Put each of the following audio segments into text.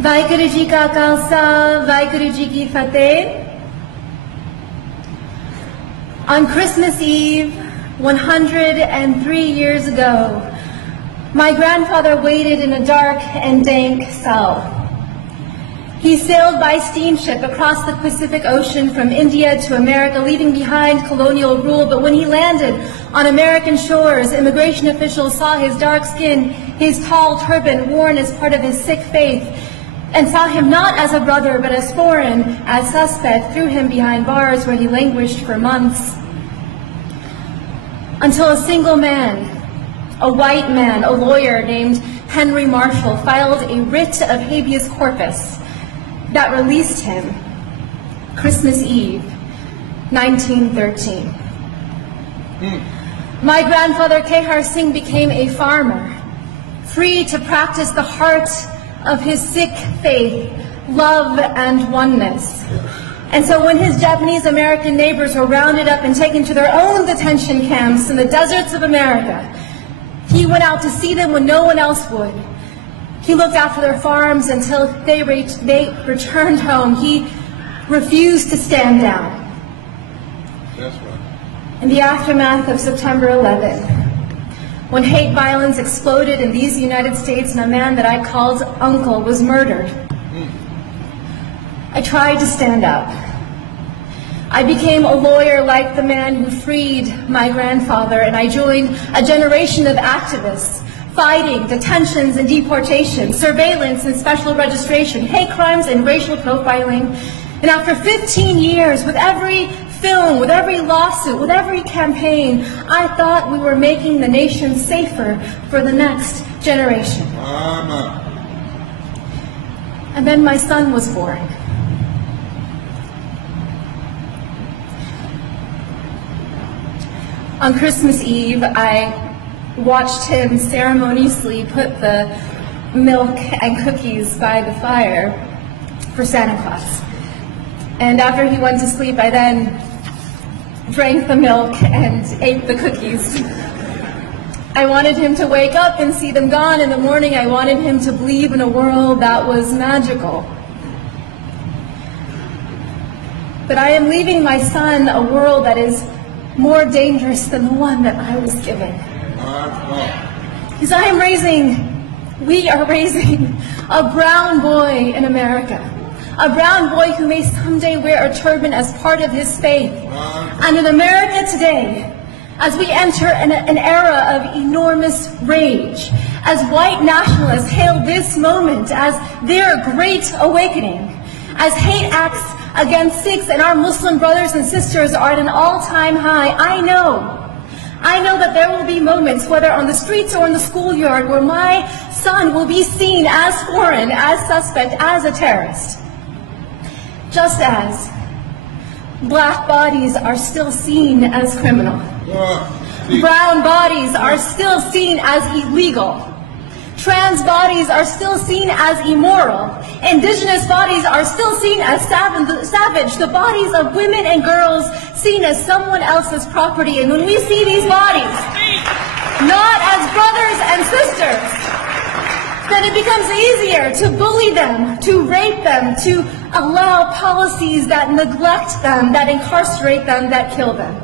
Wahgeguru Ji Ka Khalsa, Wahgeguru Ji Ki Fateh. On Christmas Eve, 103 years ago, my grandfather waited in a dark and dank cell. He sailed by steamship across the Pacific Ocean from India to America, leaving behind colonial rule. But when he landed on American shores, immigration officials saw his dark skin, his tall turban worn as part of his Sikh faith, and saw him not as a brother, but as foreign, as suspect, threw him behind bars where he languished for months. Until a single man, a white man, a lawyer named Henry Marshall, filed a writ of habeas corpus that released him Christmas Eve, 1913. My grandfather, Kehar Singh, became a farmer, free to practice the heart of his Sikh faith, love and oneness. And so when his Japanese-American neighbors were rounded up and taken to their own detention camps in the deserts of America, he went out to see them when no one else would. He looked after their farms until they returned home. He refused to stand down. That's right. In the aftermath of September 11, when hate violence exploded in these United States and a man that I called uncle was murdered, I tried to stand up. I became a lawyer like the man who freed my grandfather, and I joined a generation of activists fighting detentions and deportation, surveillance and special registration, hate crimes and racial profiling. And after 15 years, with every film, with every lawsuit, with every campaign, I thought we were making the nation safer for the next generation. Mama. And then my son was born. On Christmas Eve, I watched him ceremoniously put the milk and cookies by the fire for Santa Claus. And after he went to sleep, I then drank the milk and ate the cookies. I wanted him to wake up and see them gone in the morning. I wanted him to believe in a world that was magical. But I am leaving my son a world that is more dangerous than the one that I was given. Because we are raising a brown boy in America. A brown boy who may someday wear a turban as part of his faith. And in America today, as we enter an era of enormous rage, as white nationalists hail this moment as their great awakening, as hate acts against Sikhs and our Muslim brothers and sisters are at an all-time high, I know that there will be moments, whether on the streets or in the schoolyard, where my son will be seen as foreign, as suspect, as a terrorist. Just as black bodies are still seen as criminal. Brown bodies are still seen as illegal. Trans bodies are still seen as immoral. Indigenous bodies are still seen as savage. The bodies of women and girls seen as someone else's property. And when we see these bodies not as brothers and sisters, then it becomes easier to bully them, to rape them, to allow policies that neglect them, that incarcerate them, that kill them.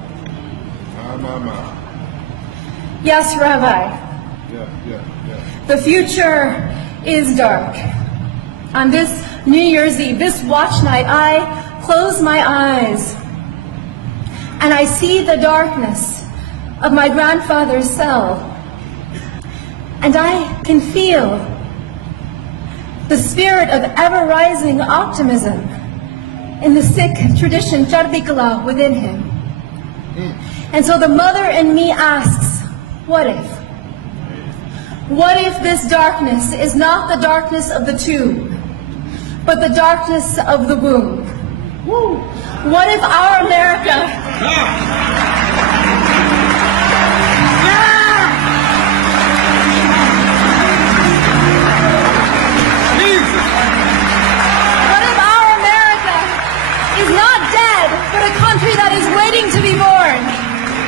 Yes, Rabbi. The future is dark. On this New Year's Eve, this watch night, I close my eyes and I see the darkness of my grandfather's cell, and I can feel the spirit of ever-rising optimism in the Sikh tradition, Chardi Kala, within him. And so the mother in me asks, what if? What if this darkness is not the darkness of the tomb, but the darkness of the womb? What if our America... is not dead, but a country that is waiting to be born?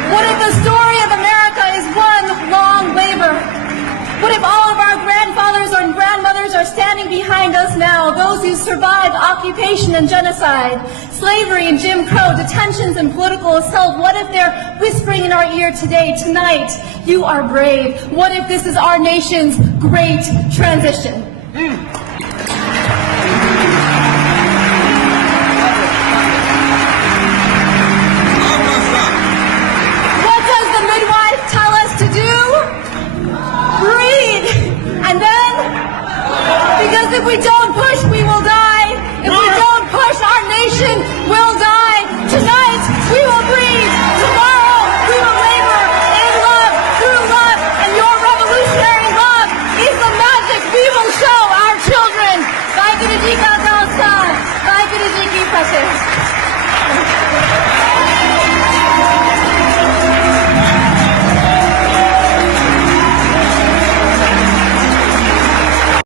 What if the story of America is one long labor? What if all of our grandfathers and grandmothers are standing standing behind us now, those who survived occupation and genocide, slavery and Jim Crow, detentions and political assault, what if they're whispering in our ear today, tonight, you are brave? What if this is our nation's great transition? What does the midwife tell us to do? Breathe! And then, because if we don't push,